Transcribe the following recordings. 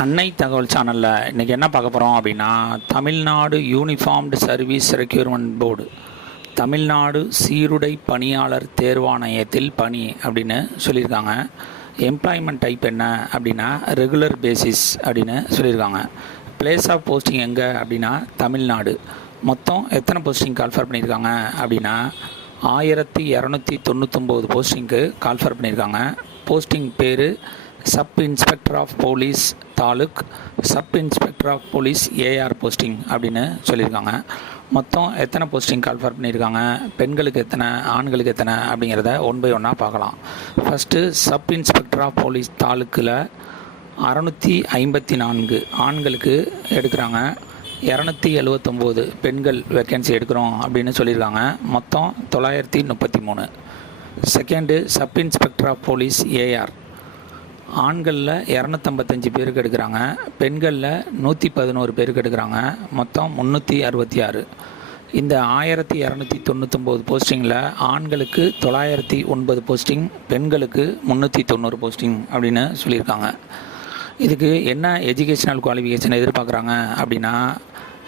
அன்னை தகவல் சேனலில் இன்றைக்கி என்ன பார்க்க போகிறோம் அப்படின்னா Tamil Nadu uniformed service requirement board Tamil Nadu சீருடை பணியாளர் தேர்வாணையத்தில் பணி அப்படின்னு சொல்லியிருக்காங்க. எம்ப்ளாய்மெண்ட் டைப் என்ன அப்படின்னா ரெகுலர் பேசிஸ் அப்படின்னு சொல்லியிருக்காங்க. பிளேஸ் ஆஃப் போஸ்டிங் எங்கே அப்படின்னா தமிழ்நாடு. மொத்தம் எத்தனை போஸ்டிங் கால்ஃபர் பண்ணியிருக்காங்க அப்படின்னா ஆயிரத்தி இரநூத்தி தொண்ணூத்தொம்போது போஸ்டிங்க்கு கால்ஃபர் பண்ணியிருக்காங்க. போஸ்டிங் பேர் sub inspector of police taluk sub inspector of police AR posting அப்படின்னு சொல்லியிருக்காங்க. மொத்தம் எத்தனை போஸ்டிங் கால்ஃபர் பண்ணியிருக்காங்க? பெண்களுக்கு எத்தனை ஆண்களுக்கு எத்தனை அப்படிங்கிறத ஒன் பை ஒன்னாக பார்க்கலாம். First sub inspector of police தாலுக்கில் அறநூற்றி ஐம்பத்தி நான்கு ஆண்களுக்கு எடுக்கிறாங்க. இரநூத்தி எழுவத்தொம்போது பெண்கள் வேக்கன்சி எடுக்கிறோம் அப்படின்னு சொல்லியிருக்காங்க. மொத்தம் தொள்ளாயிரத்தி முப்பத்தி மூணு. Second sub inspector of police AR ஆண்களில் இரநூத்தம்பத்தஞ்சு பேருக்கு எடுக்கிறாங்க பெண்களில் நூற்றி பதினோரு பேருக்கு எடுக்கிறாங்க மொத்தம் முந்நூற்றி அறுபத்தி ஆறு இந்த ஆயிரத்தி இரநூத்தி தொண்ணூத்தொம்பது போஸ்டிங்கில் ஆண்களுக்கு தொள்ளாயிரத்தி ஒன்பது போஸ்டிங் பெண்களுக்கு முந்நூற்றி தொண்ணூறு போஸ்டிங் அப்படின்னு சொல்லியிருக்காங்க. இதுக்கு என்ன எஜுகேஷனல் குவாலிஃபிகேஷன் எதிர்பார்க்குறாங்க அப்படின்னா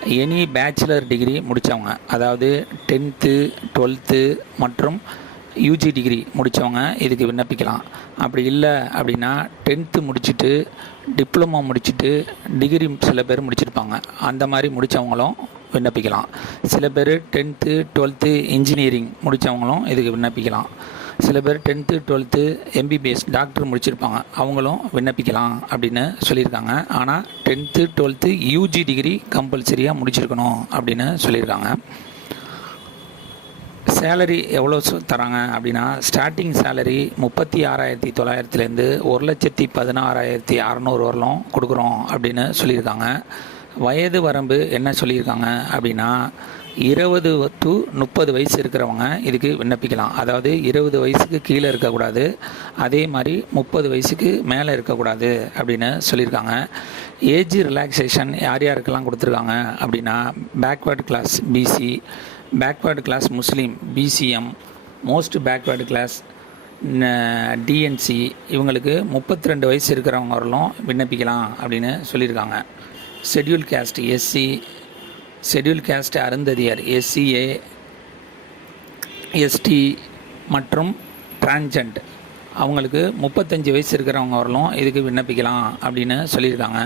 எனி பேச்சுலர் டிகிரி முடித்தவங்க அதாவது டென்த்து டுவெல்த்து மற்றும் யூஜி டிகிரி முடித்தவங்க இதுக்கு விண்ணப்பிக்கலாம். அப்படி இல்லை அப்படின்னா டென்த்து முடிச்சுட்டு டிப்ளமோ முடிச்சுட்டு டிகிரி சில பேர் முடிச்சிருப்பாங்க. அந்த மாதிரி முடித்தவங்களும் விண்ணப்பிக்கலாம். சில பேர் டென்த்து டுவெல்த்து இன்ஜினியரிங் முடித்தவங்களும் இதுக்கு விண்ணப்பிக்கலாம். சில பேர் டென்த்து டுவெல்த்து எம்பிபிஎஸ் டாக்டர் முடிச்சிருப்பாங்க. அவங்களும் விண்ணப்பிக்கலாம் அப்படின்னு சொல்லியிருக்காங்க. ஆனால் டென்த்து டுவெல்த்து யூஜி டிகிரி கம்பல்சரியாக முடிச்சிருக்கணும் அப்படின்னு சொல்லியிருக்காங்க. சேலரி எவ்வளோ சு- தராங்க அப்படின்னா ஸ்டார்டிங் சேலரி முப்பத்தி ஆறாயிரத்தி தொள்ளாயிரத்துலேருந்து ஒரு லட்சத்தி பதினாறாயிரத்தி அறநூறு வரலும் கொடுக்குறோம் அப்படின்னு சொல்லியிருக்காங்க. வயது வரம்பு என்ன சொல்லியிருக்காங்க அப்படின்னா இருபது டு முப்பது வயசு இருக்கிறவங்க இதுக்கு விண்ணப்பிக்கலாம். அதாவது இருபது வயசுக்கு கீழே இருக்கக்கூடாது. அதே மாதிரி முப்பது வயசுக்கு மேலே இருக்கக்கூடாது அப்படின்னு சொல்லியிருக்காங்க. ஏஜ் ரிலாக்ஸேஷன் யார் யாருக்கெல்லாம் கொடுத்துருக்காங்க அப்படின்னா backward class BC backward class Muslim BCM most backward class DNC இவங்களுக்கு முப்பத்தி ரெண்டு வயசு இருக்கிறவங்க வரலும் விண்ணப்பிக்கலாம் அப்படின்னு சொல்லியிருக்காங்க. Schedule caste SC schedule caste Arunthathiyar SCA ST மற்றும் டிரான்ஜெண்ட் அவங்களுக்கு முப்பத்தஞ்சு வயசு இருக்கிறவங்க வரலும் இதுக்கு விண்ணப்பிக்கலாம் அப்படின்னு சொல்லியிருக்காங்க.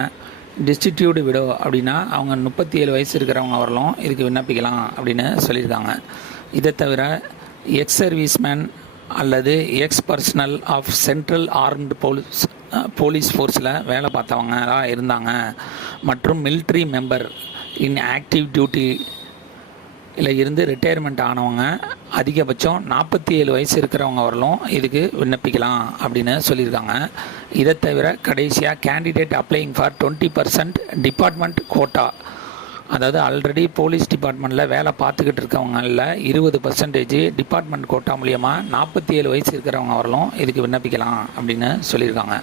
டிஸ்டிடியூடு விடோ அப்படின்னா அவங்க முப்பத்தி ஏழு வயசு இருக்கிறவங்க வரலாம் இதுக்கு விண்ணப்பிக்கலாம் அப்படின்னு சொல்லியிருக்காங்க. இதை தவிர எக்ஸ் சர்வீஸ்மேன் அல்லது ex personnel of central armed police police ஃபோர்ஸில் வேலை பார்த்தவங்களாக இருந்தாங்க. மற்றும் military member in active duty இல்லை இருந்து ரிட்டையர்மெண்ட் ஆனவங்க அதிகபட்சம் நாற்பத்தி ஏழு வயசு இருக்கிறவங்க வரலும் இதுக்கு விண்ணப்பிக்கலாம் அப்படின்னு சொல்லியிருக்காங்க. இதை தவிர கடைசியாக candidate applying for twenty percent department quota அதாவது ஆல்ரெடி போலீஸ் டிபார்ட்மெண்ட்டில் வேலை பார்த்துக்கிட்டு இருக்கவங்களில் இருபது பர்சன்டேஜ் டிபார்ட்மெண்ட் கோட்டா மூலியமாக நாற்பத்தி ஏழு வயசு இருக்கிறவங்க வரலும் இதுக்கு விண்ணப்பிக்கலாம் அப்படின்னு சொல்லியிருக்காங்க.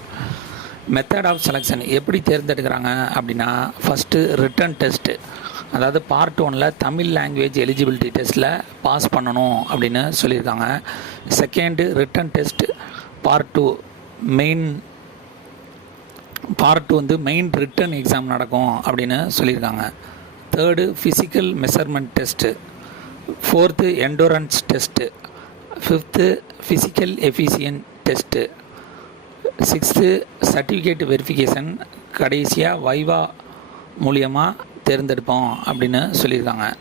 மெத்தட் ஆஃப் செலெக்ஷன் எப்படி தேர்ந்தெடுக்கிறாங்க அப்படின்னா ஃபஸ்ட்டு ரிட்டன் டெஸ்ட்டு அதாவது பார்ட் ஒனில் தமிழ் லாங்குவேஜ் எலிஜிபிலிட்டி டெஸ்ட்டில் பாஸ் பண்ணணும் அப்படின்னு சொல்லியிருக்காங்க. Second written test part two main part two வந்து மெயின் ரிட்டன் எக்ஸாம் நடக்கும் அப்படின்னு சொல்லியிருக்காங்க. Third physical measurement test fourth endurance test fifth physical efficiency test sixth certificate verification கடைசியாக வைவா மூலியமாக தேர்ந்தெடுப்போம் அப்படின்னு சொல்லியிருக்காங்க.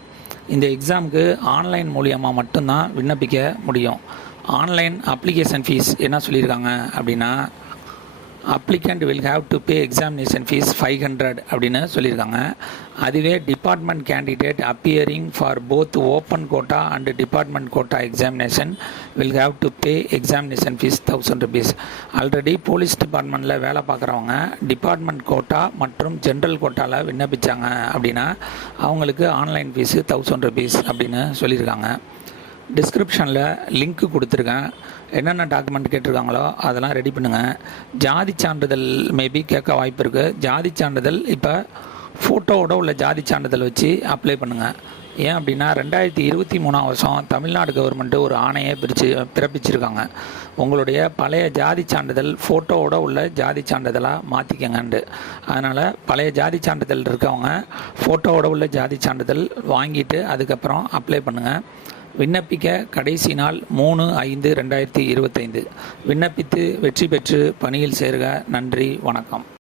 இந்த எக்ஸாமுக்கு ஆன்லைன் மூலியமாக மட்டும்தான் விண்ணப்பிக்க முடியும். ஆன்லைன் அப்ளிகேஷன் ஃபீஸ் என்ன சொல்லியிருக்காங்க அப்படின்னா applicant will have to pay examination fees five hundred அப்படின்னு சொல்லியிருக்காங்க. அதுவே department candidate appearing for both open quota and department quota examination will have to pay examination fees thousand rupees already police டிபார்ட்மெண்ட்டில் வேலை பார்க்குறவங்க department quota மற்றும் general கோட்டாவில் விண்ணப்பிச்சாங்க அப்படின்னா அவங்களுக்கு ஆன்லைன் ஃபீஸு தௌசண்ட் ருபீஸ் அப்படின்னு சொல்லியிருக்காங்க. டிஸ்கிரிப்ஷனில் லிங்க் கொடுத்துருக்கேன். என்னென்ன டாக்குமெண்ட் கேட்டிருக்காங்களோ அதெல்லாம் ரெடி பண்ணுங்கள் ஜாதி சான்றிதழ் மேபி கேட்க வாய்ப்பு இருக்குது ஜாதி சான்றிதழ் இப்போ ஃபோட்டோவோட உள்ள ஜாதி சான்றிதழ் வச்சு அப்ளை பண்ணுங்கள் ஏன் அப்படின்னா ரெண்டாயிரத்தி இருபத்தி மூணாம் வருஷம் தமிழ்நாடு கவர்மெண்ட்டு ஒரு ஆணையை பிரித்து பிறப்பிச்சிருக்காங்க. உங்களுடைய பழைய ஜாதி சான்றிதழ் ஃபோட்டோவோட உள்ள ஜாதி சான்றிதழாக மாற்றிக்கங்கண்டு அதனால் பழைய ஜாதி சான்றிதழ் இருக்கவங்க ஃபோட்டோவோட உள்ள ஜாதி சான்றிதழ் வாங்கிட்டு அதுக்கப்புறம் அப்ளை பண்ணுங்கள் விண்ணப்பிக்க கடைசி நாள் மூணு ஐந்து ரெண்டாயிரத்தி இருபத்தைந்து. விண்ணப்பித்து வெற்றி பெற்று பணியில் சேர்க. நன்றி. வணக்கம்.